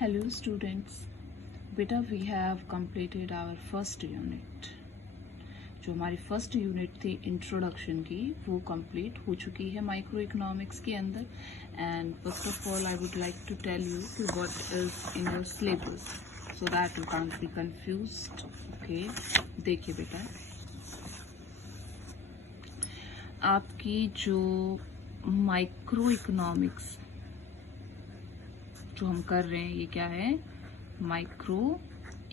Hello students, बेटा we have completed our first unit। जो हमारी फर्स्ट यूनिट थी इंट्रोडक्शन की वो कंप्लीट हो चुकी है माइक्रो इकोनॉमिक्स के अंदर। And first of all I would like to tell you कि what is in your syllabus so that you can't be confused. Okay, देखिए बेटा, आपकी जो माइक्रो इकोनॉमिक्स जो हम कर रहे हैं ये क्या है? Micro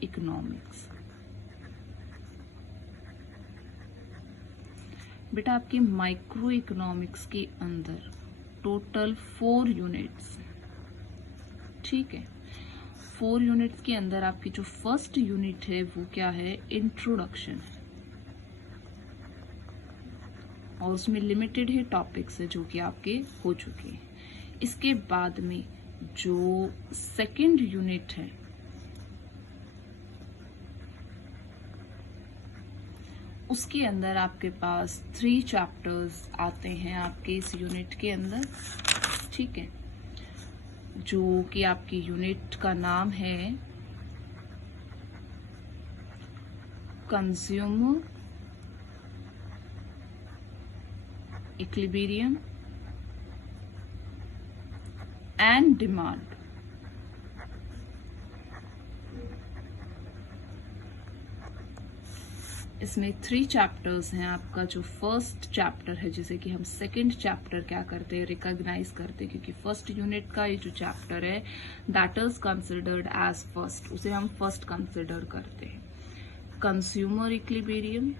economics. बेटा आपके माइक्रो इकोनॉमिक्स के अंदर टोटल 4 यूनिट्स, ठीक है। 4 यूनिट्स के अंदर आपकी जो फर्स्ट यूनिट है वो क्या है? इंट्रोडक्शन है, और उसमें लिमिटेड है टॉपिक्स है जो कि आपके हो चुके हैं। इसके बाद में जो सेकंड यूनिट है उसके अंदर आपके पास 3 चैप्टर्स आते हैं आपके इस यूनिट के अंदर, ठीक है। जो कि आपकी यूनिट का नाम है कंज्यूमर इक्विलिब्रियम एंड डिमांड। इसमें 3 चैप्टर्स हैं। आपका जो फर्स्ट चैप्टर है, जैसे कि हम सेकंड चैप्टर क्या करते हैं, रिकॉग्नाइज करते हैं, क्योंकि फर्स्ट यूनिट का ये जो चैप्टर है that is considered as first, उसे हम फर्स्ट कंसिडर करते हैं। Consumer equilibrium,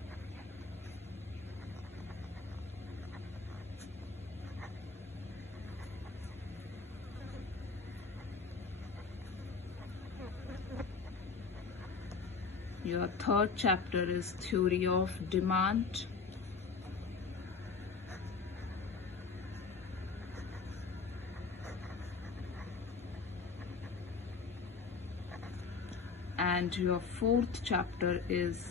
your third chapter is theory of demand, and your fourth chapter is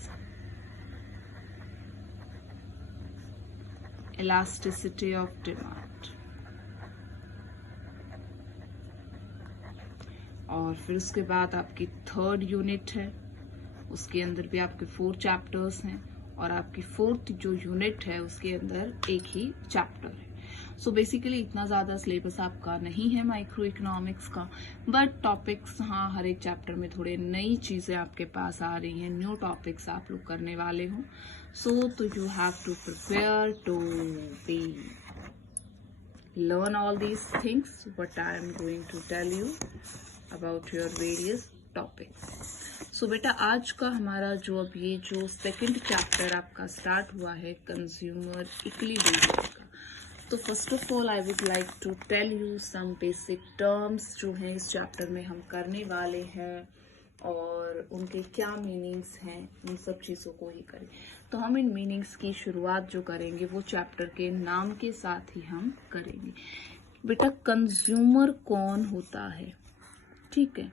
elasticity of demand। और फिर उसके बाद आपकी थर्ड यूनिट है, उसके अंदर भी आपके 4 चैप्टर्स हैं, और आपकी फोर्थ जो यूनिट है उसके अंदर एक ही चैप्टर है। सो बेसिकली इतना ज्यादा सिलेबस आपका नहीं है माइक्रो इकोनॉमिक्स का, बट टॉपिक्स हाँ हर एक चैप्टर में थोड़े नई चीजें आपके पास आ रही हैं, न्यू टॉपिक्स आप लोग करने वाले हो। सो तो you have to prepare to be learn all these things what I am going to tell you about your various topics। सो बेटा आज का हमारा जो अब ये जो सेकंड चैप्टर आपका स्टार्ट हुआ है कंज्यूमर इक्विलिब्रियम का, तो first of all I would like to tell you some basic terms जो हैं इस चैप्टर में हम करने वाले हैं और उनके क्या मीनिंग्स हैं, उन सब चीज़ों को ही करें। तो हम इन मीनिंग्स की शुरुआत जो करेंगे वो चैप्टर के नाम के साथ ही हम करेंगे। बेटा कंज्यूमर कौन होता है? ठीक है,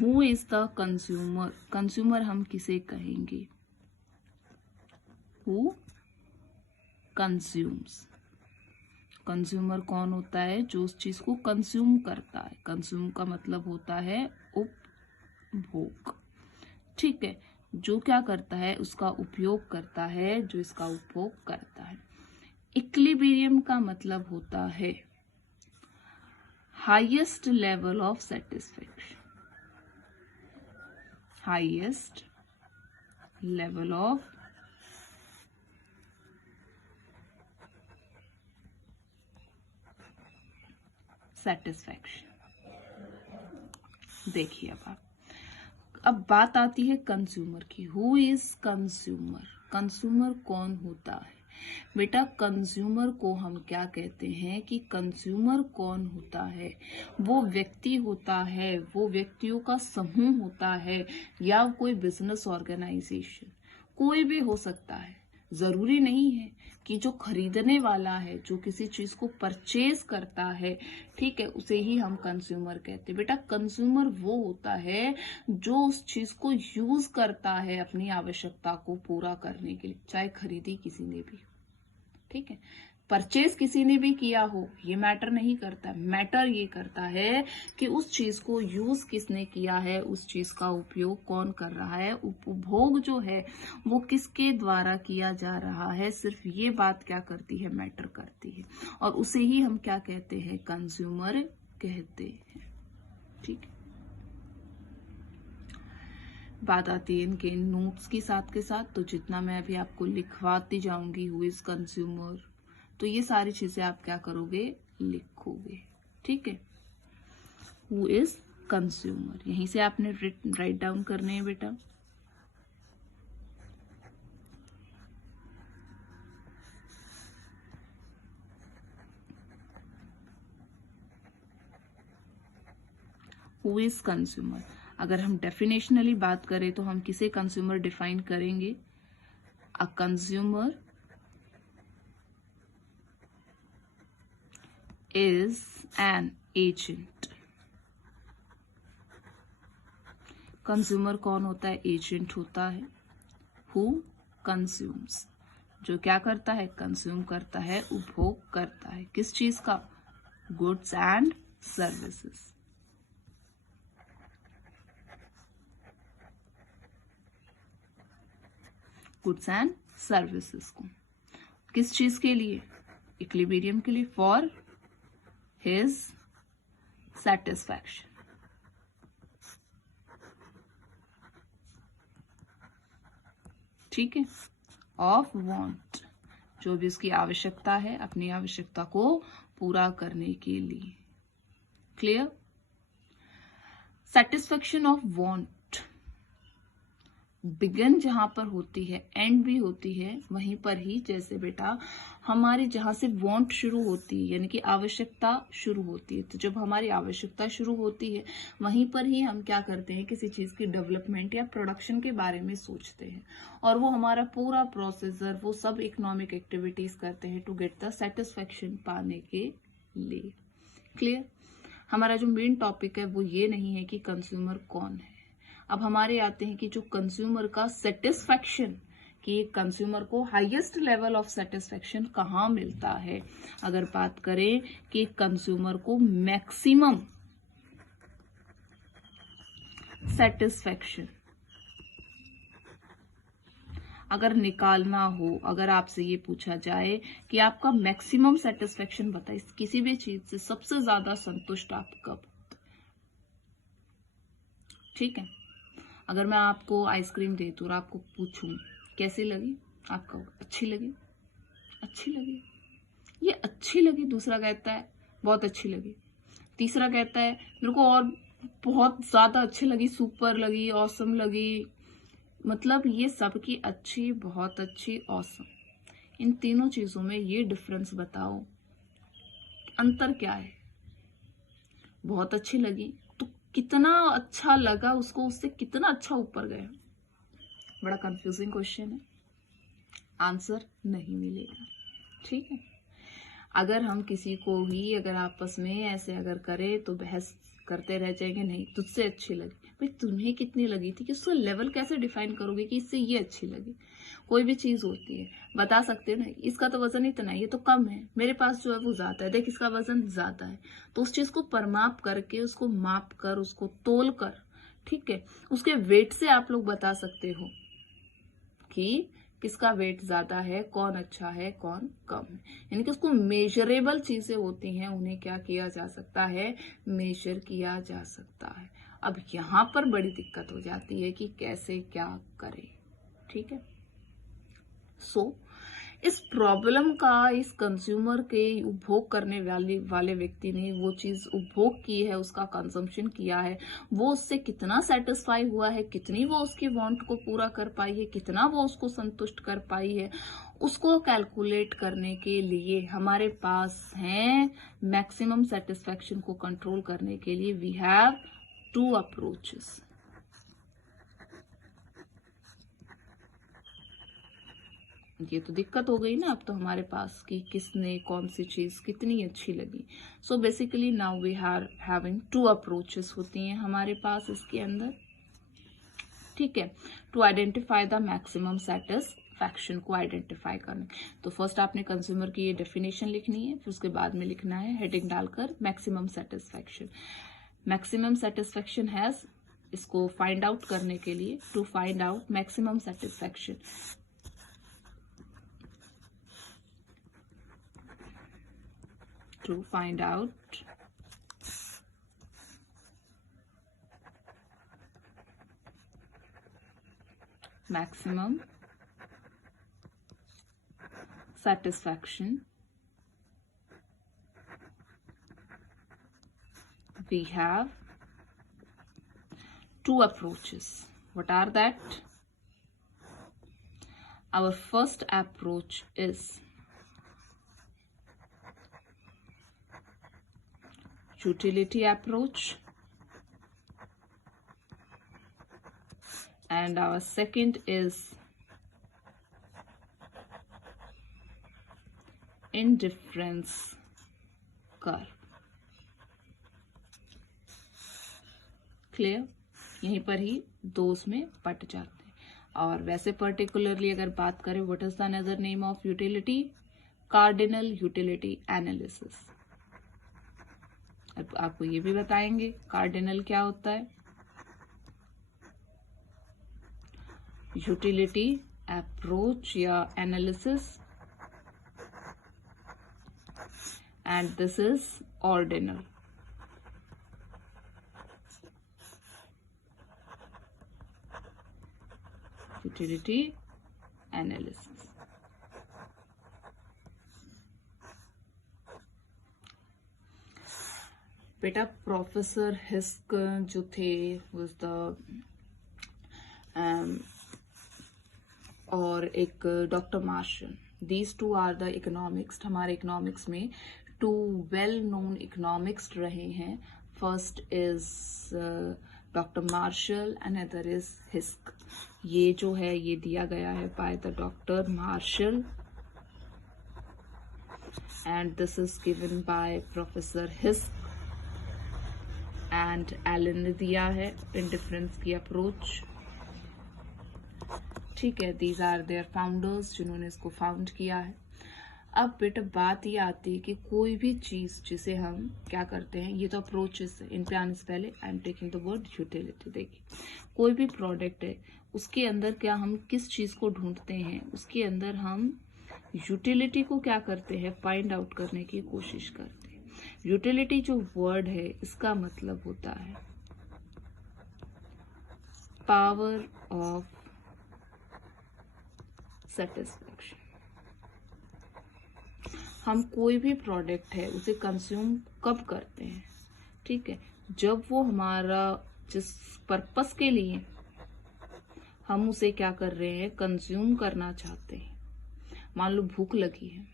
who is the consumer? Consumer हम किसे कहेंगे? Who consumes. कंज्यूमर कौन होता है? जो उस चीज को कंज्यूम करता है। कंज्यूम का मतलब होता है उपभोग, ठीक है। जो क्या करता है? उसका उपयोग करता है, जो इसका उपभोग करता है। इक्विलिब्रियम का मतलब होता है highest level of satisfaction, highest level of satisfaction. देखिए अब बात आती है कंज्यूमर की। Who is consumer? कंज्यूमर कौन होता है? बेटा कंज्यूमर को हम क्या कहते हैं कि कंज्यूमर कौन होता है? वो व्यक्ति होता है, वो व्यक्तियों का समूह होता है, या कोई बिजनेस ऑर्गेनाइजेशन, कोई भी हो सकता है। जरूरी नहीं है कि जो खरीदने वाला है, जो किसी चीज को परचेज करता है, ठीक है, उसे ही हम कंज्यूमर कहते हैं। बेटा कंज्यूमर वो होता है जो उस चीज को यूज करता है अपनी आवश्यकता को पूरा करने के लिए, चाहे खरीदी किसी ने भी, ठीक है। परचेज किसी ने भी किया हो ये मैटर नहीं करता। मैटर ये करता है कि उस चीज को यूज किसने किया है, उस चीज का उपयोग कौन कर रहा है, उपभोग जो है वो किसके द्वारा किया जा रहा है। सिर्फ ये बात क्या करती है, मैटर करती है, और उसे ही हम क्या कहते हैं, कंज्यूमर कहते हैं। ठीक है, बात आती है इनके नोट्स के साथ तो जितना मैं अभी आपको लिखवाती जाऊंगी हु इज कंज्यूमर, तो ये सारी चीजें आप क्या करोगे, लिखोगे। ठीक है, हु इज कंज्यूमर, यहीं से आपने राइट डाउन करने हैं बेटा। हु इज कंज्यूमर, अगर हम डेफिनेशनली बात करें तो हम किसे कंज्यूमर डिफाइन करेंगे, a consumer is an agent। Consumer कौन होता है, एजेंट होता है। who consumes, जो क्या करता है, कंज्यूम करता है, उपभोग करता है, किस चीज का, goods and services. Goods and services को किस चीज के लिए, इक्विलिब्रियम के लिए, फॉर his satisfaction। ठीक है, ऑफ वांट, जो भी उसकी आवश्यकता है, अपनी आवश्यकता को पूरा करने के लिए। Clear, satisfaction of want begin जहां पर होती है, एंड भी होती है वहीं पर ही। जैसे बेटा हमारी जहां से वांट शुरू होती है, यानी कि आवश्यकता शुरू होती है, तो जब हमारी आवश्यकता शुरू होती है वहीं पर ही हम क्या करते हैं, किसी चीज की डेवलपमेंट या प्रोडक्शन के बारे में सोचते हैं, और वो हमारा पूरा प्रोसेसर, वो सब इकोनॉमिक एक्टिविटीज करते हैं टू गेट द सेटिस्फेक्शन, पाने के लिए। क्लियर, हमारा जो मेन टॉपिक है वो ये नहीं है कि कंज्यूमर कौन है। अब हमारे आते हैं कि जो कंज्यूमर का सेटिस्फेक्शन, कि कंज्यूमर को हाईएस्ट लेवल ऑफ सेटिस्फेक्शन कहाँ मिलता है। अगर बात करें कि कंज्यूमर को मैक्सिमम सेटिस्फेक्शन अगर निकालना हो, अगर आपसे ये पूछा जाए कि आपका मैक्सिमम सेटिस्फेक्शन बताइए, किसी भी चीज से सबसे ज्यादा संतुष्ट आप कब। ठीक है, अगर मैं आपको आइसक्रीम दे दूं और आपको पूछूं कैसी लगी, आप कहोगे अच्छी लगी, अच्छी लगी, ये अच्छी लगी। दूसरा कहता है बहुत अच्छी लगी, तीसरा कहता है मेरे को और बहुत ज्यादा अच्छी लगी, सुपर लगी, ऑसम लगी। मतलब ये सबकी अच्छी, बहुत अच्छी, ऑसम, इन तीनों चीजों में ये डिफरेंस बताओ, अंतर क्या है। बहुत अच्छी लगी तो कितना अच्छा लगा उसको, उससे कितना अच्छा ऊपर गया। बड़ा कंफ्यूजिंग क्वेश्चन है, आंसर नहीं मिलेगा। ठीक है, अगर हम किसी को ही अगर आपस में ऐसे अगर करें तो बहस करते रह जाएंगे, नहीं तुझसे अच्छी लगी, भाई तुम्हें कितनी लगी थी, कि उसका लेवल कैसे डिफाइन करोगे कि इससे ये अच्छी लगी। कोई भी चीज होती है, बता सकते हो ना, इसका तो वजन इतना है, ये तो कम है, मेरे पास जो है वो ज्यादा है, देख इसका वजन ज्यादा है। तो उस चीज को परमाप करके, उसको माप कर, उसको तोल कर, ठीक है, उसके वेट से आप लोग बता सकते हो कि किसका वेट ज्यादा है, कौन अच्छा है, कौन कम है। यानी कि उसको मेजरेबल चीजें होती हैं, उन्हें क्या किया जा सकता है, मेजर किया जा सकता है। अब यहां पर बड़ी दिक्कत हो जाती है कि कैसे क्या करें। ठीक है, सो इस प्रॉब्लम का इस कंज्यूमर के उपभोग करने वाले व्यक्ति ने वो चीज उपभोग की है, उसका कंजम्पशन किया है, वो उससे कितना सेटिस्फाई हुआ है, कितनी वो उसकी वांट को पूरा कर पाई है, कितना वो उसको संतुष्ट कर पाई है, उसको कैलकुलेट करने के लिए हमारे पास है मैक्सिमम सेटिस्फेक्शन को कंट्रोल करने के लिए वी हैव 2 अप्रोचेस। ये तो दिक्कत हो गई ना अब तो हमारे पास कि किसने कौन सी चीज कितनी अच्छी लगी। So basically now we are having 2 approaches होती हैं हमारे पास इसके अंदर। ठीक है, to identify the maximum satisfaction को आइडेंटिफाई करना। तो फर्स्ट आपने कंज्यूमर की ये डेफिनेशन लिखनी है, फिर उसके बाद में लिखना है हेडिंग डालकर maximum satisfaction. Maximum satisfaction has, इसको फाइंड आउट करने के लिए, to find out maximum satisfaction, to find out maximum satisfaction, we have two approaches. What are that? Our first approach is utility approach, and our second is indifference curve. Clear? यहीं पर ही दो उसमें पट जाते हैं। और वैसे पर्टिकुलरली अगर बात करें, what is the another name of utility? Cardinal utility analysis. अब आपको ये भी बताएंगे कार्डिनल क्या होता है। यूटिलिटी अप्रोच या analysis, and this is ordinal. Utility analysis. बेटा प्रोफेसर हिस्क जो थे was the और एक doctor Marshall, these two are the economics. हमारे इकोनॉमिक्स में टू वेल नोन इकोनॉमिक्स रहे हैं। First is doctor Marshall and other is हिस्क। ये जो है ये दिया गया है by the doctor Marshall and this is given by professor हिस्क एंड एलन ने दिया है इंडिफरेंस की अप्रोच। ठीक है, दीज आर देयर फाउंडर्स जिन्होंने इसको फाउंड किया है। अब बेटा बात ये आती है कि कोई भी चीज जिसे हम क्या करते हैं, ये तो अप्रोचेस है, इन पे आने से पहले I am taking the word utility. देखिए कोई भी प्रोडक्ट है उसके अंदर क्या हम किस चीज को ढूंढते हैं, उसके अंदर हम यूटिलिटी को क्या करते हैं, फाइंड आउट करने की कोशिश करते हैं। यूटिलिटी जो वर्ड है इसका मतलब होता है पावर ऑफ सेटिस्फैक्शन। हम कोई भी प्रोडक्ट है उसे कंज्यूम कब करते हैं? ठीक है, जब वो हमारा जिस पर्पस के लिए हम उसे क्या कर रहे हैं, कंज्यूम करना चाहते हैं। मान लो भूख लगी है,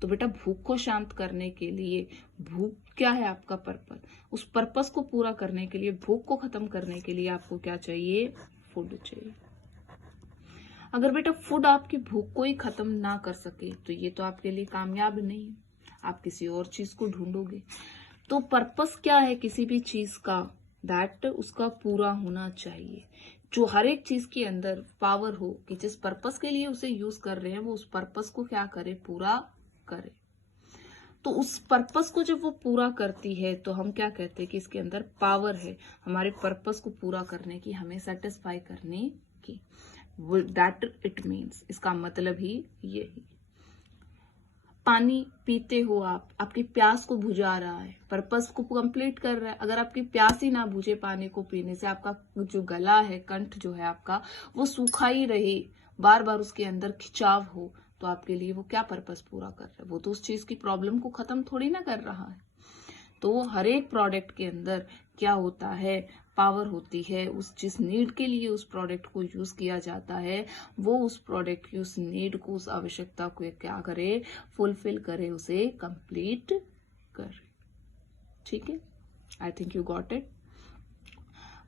तो बेटा भूख को शांत करने के लिए, भूख क्या है आपका पर्पस, उस पर्पस को पूरा करने के लिए, भूख को खत्म करने के लिए आपको क्या चाहिए, फूड चाहिए। अगर बेटा फूड आपकी भूख को ही खत्म ना कर सके तो ये तो आपके लिए कामयाब नहीं है, आप किसी और चीज को ढूंढोगे। तो पर्पस क्या है किसी भी चीज का, दैट उसका पूरा होना चाहिए। जो हर एक चीज के अंदर पावर हो कि जिस पर्पस के लिए उसे यूज कर रहे हैं वो उस पर्पस को क्या करे, पूरा करे। तो उस पर्पस को जब वो पूरा करती है तो हम क्या कहते हैं कि इसके अंदर पावर है हमारे पर्पस को पूरा करने की, हमें सेटिस्फाई करने की। दैट इट मीन्स, इसका मतलब ही यही। पानी पीते हो आप, आपकी प्यास को बुझा रहा है, पर्पस को कंप्लीट कर रहा है। अगर आपकी प्यास ही ना बुझे पानी को पीने से, आपका जो गला है, कंठ जो है आपका, वो सूखा ही रहे, बार बार उसके अंदर खिंचाव हो, तो आपके लिए वो क्या पर्पस पूरा कर रहा है? वो तो उस चीज की प्रॉब्लम को खत्म थोड़ी ना कर रहा है। तो हर एक प्रोडक्ट के अंदर क्या होता है, पावर होती है। उस जिस नीड के लिए उस प्रोडक्ट को यूज किया जाता है, वो उस प्रोडक्ट की उस नीड को, उस आवश्यकता को क्या करे, फुलफिल करे, उसे कंप्लीट करे। ठीक है, I think you got it.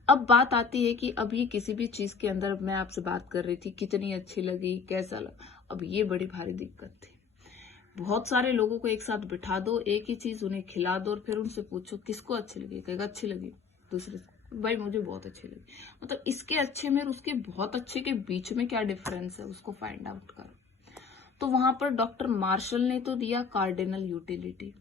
अब बात आती है कि अब ये किसी भी चीज के अंदर, मैं आपसे बात कर रही थी कितनी अच्छी लगी, कैसा लगा। अब ये बड़ी भारी दिक्कत थी। बहुत सारे लोगों को एक साथ बिठा दो, एक ही चीज उन्हें खिला दो और फिर उनसे पूछो किसको अच्छी लगी, कहेगा अच्छी लगी, दूसरे भाई मुझे बहुत अच्छी लगी, मतलब इसके अच्छे में और उसके बहुत अच्छे के बीच में क्या डिफरेंस है उसको फाइंड आउट करो। तो वहां पर डॉक्टर मार्शल ने तो दिया कार्डिनल यूटिलिटी,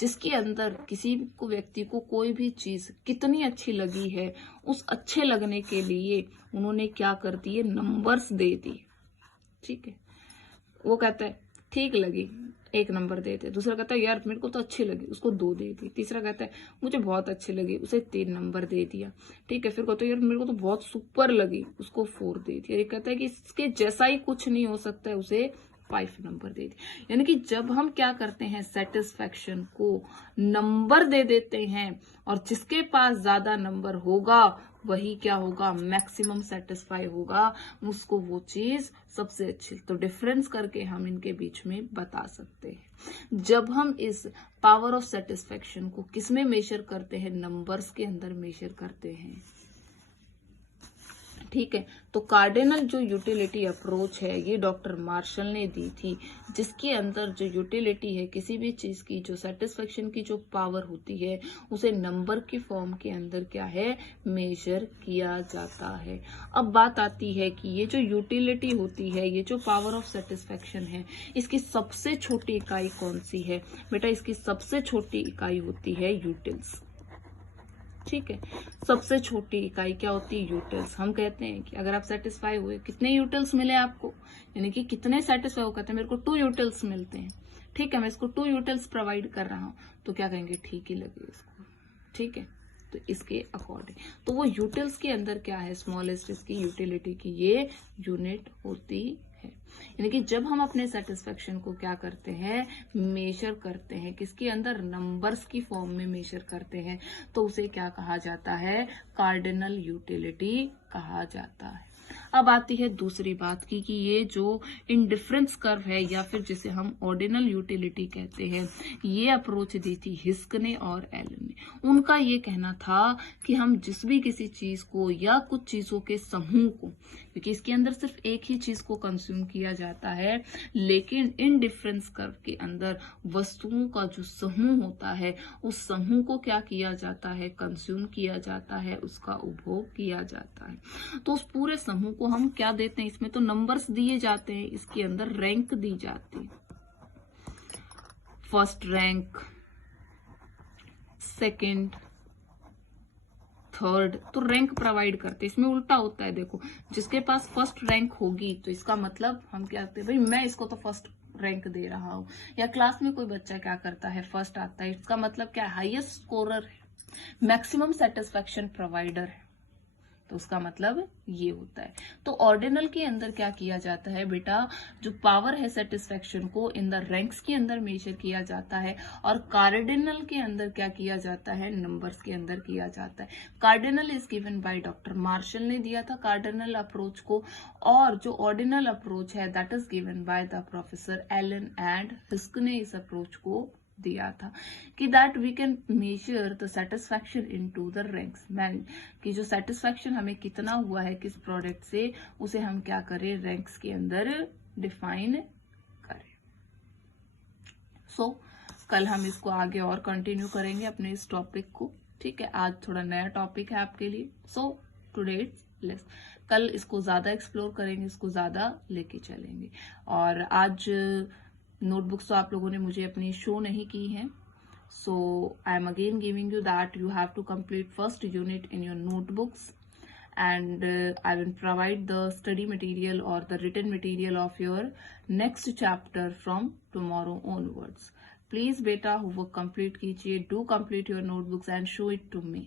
जिसके अंदर किसी को व्यक्ति को कोई भी चीज कितनी अच्छी लगी है, उस अच्छे लगने के लिए उन्होंने क्या कर दिए, नंबर्स दे दिए। ठीक है, वो कहता है ठीक लगी 1 नंबर दे दे, दूसरा कहता है यार मेरे को तो अच्छी लगी, उसको 2 दे दी, तीसरा कहता है मुझे बहुत अच्छी लगी, उसे 3 नंबर दे दिया। ठीक है, फिर कहता है यार मेरे को तो बहुत सुपर लगी, उसको 4 दे दिया। ये कहता है कि इसके जैसा ही कुछ नहीं हो सकता है, उसे 5 नंबर दे दिए। यानी कि जब हम क्या करते हैं, सेटिस्फैक्शन को नंबर दे देते हैं और जिसके पास ज्यादा नंबर होगा वही क्या होगा, मैक्सिमम सेटिस्फाई होगा, उसको वो चीज सबसे अच्छी। तो डिफरेंस करके हम इनके बीच में बता सकते हैं। जब हम इस पावर ऑफ सेटिस्फैक्शन को किसमें मेजर करते हैं, नंबर्स के अंदर मेजर करते हैं। ठीक है, तो कार्डिनल जो यूटिलिटी अप्रोच है ये डॉक्टर मार्शल ने दी थी, जिसके अंदर जो यूटिलिटी है किसी भी चीज की, जो सेटिस्फेक्शन की जो पावर होती है उसे नंबर की फॉर्म के अंदर क्या है, मेजर किया जाता है। अब बात आती है कि ये जो यूटिलिटी होती है, ये जो पावर ऑफ सेटिस्फेक्शन है, इसकी सबसे छोटी इकाई कौन सी है बेटा, इसकी सबसे छोटी इकाई होती है यूटिल्स। ठीक है, सबसे छोटी इकाई क्या होती है, यूटिल्स। हम कहते हैं कि अगर आप सेटिस्फाई हुए, कितने यूटिल्स मिले आपको, यानी कि कितने सेटिस्फाई हो, कहते हैं मेरे को 2 यूटिल्स मिलते हैं। ठीक है, मैं इसको 2 यूटिल्स प्रोवाइड कर रहा हूं, तो क्या कहेंगे, ठीक ही लगे इसको। ठीक है, तो इसके अकॉर्डिंग तो वो यूटिल्स के अंदर क्या है, स्मॉलेस्ट इसकी यूटिलिटी की ये यूनिट होती है। यानी कि जब हम अपने सेटिस्फेक्शन को क्या करते हैं, मेजर करते हैं, किसके अंदर, नंबर्स की फॉर्म में मेजर करते हैं, तो उसे क्या कहा जाता है, कार्डिनल यूटिलिटी कहा जाता है। अब आती है दूसरी बात की कि ये जो इंडिफरेंस कर्व है या फिर जिसे हम ऑर्डिनल यूटिलिटी कहते हैं, ये अप्रोच दी थी हिस्क ने और एलन ने। उनका ये कहना था कि हम जिस भी किसी चीज को या कुछ चीजों के समूह को, क्योंकि इसके अंदर सिर्फ एक ही चीज को कंज्यूम किया जाता है, लेकिन इंडिफरेंस कर्व के अंदर वस्तुओं का जो समूह होता है उस समूह को क्या किया जाता है, कंज्यूम किया जाता है, उसका उपभोग किया जाता है। तो उस पूरे समूह को हम क्या देते हैं, इसमें तो नंबर्स दिए जाते हैं, इसके अंदर रैंक दी जाती है, फर्स्ट रैंक, सेकंड, थर्ड, तो रैंक प्रोवाइड करते हैं। इसमें उल्टा होता है, देखो जिसके पास फर्स्ट रैंक होगी तो इसका मतलब हम क्या कहते हैं, भाई मैं इसको तो फर्स्ट रैंक दे रहा हूं। या क्लास में कोई बच्चा क्या करता है, फर्स्ट आता है, इसका मतलब क्या है, हाईएस्ट स्कोरर है, मैक्सिमम सेटिस्फेक्शन प्रोवाइडर है, तो उसका मतलब ये होता है। तो ऑर्डिनल के अंदर क्या किया जाता है बेटा, जो पावर है सेटिस्फेक्शन को इन द रैंक्स के अंदर मेजर किया जाता है, और कार्डिनल के अंदर क्या किया जाता है, नंबर्स के अंदर किया जाता है। Cardinal is given by doctor Marshall ने दिया था कार्डिनल अप्रोच को, और जो ऑर्डिनल अप्रोच है that is given by the professor Allen and हिस्क ने इस अप्रोच को दिया था कि that we can measure the satisfaction into the ranks. मैन कि जो सेटिस्फैक्शन हमें कितना हुआ है किस प्रोडक्ट से, उसे हम क्या करें, रैंक्स के अंदर डिफाइन करें। सो कल हम इसको आगे और कंटिन्यू करेंगे अपने इस टॉपिक को। ठीक है, आज थोड़ा नया टॉपिक है आपके लिए, सो टुडे इट्स लेस। कल इसको ज्यादा एक्सप्लोर करेंगे, इसको ज्यादा लेके चलेंगे। और आज नोटबुक्स तो आप लोगों ने मुझे अपनी शो नहीं की है, so I am again giving you that you have to complete first unit in your notebooks, and I will provide the study material or the written material of your next chapter from tomorrow onwards. Please beta homework complete कीजिए, do complete your notebooks and show it to me.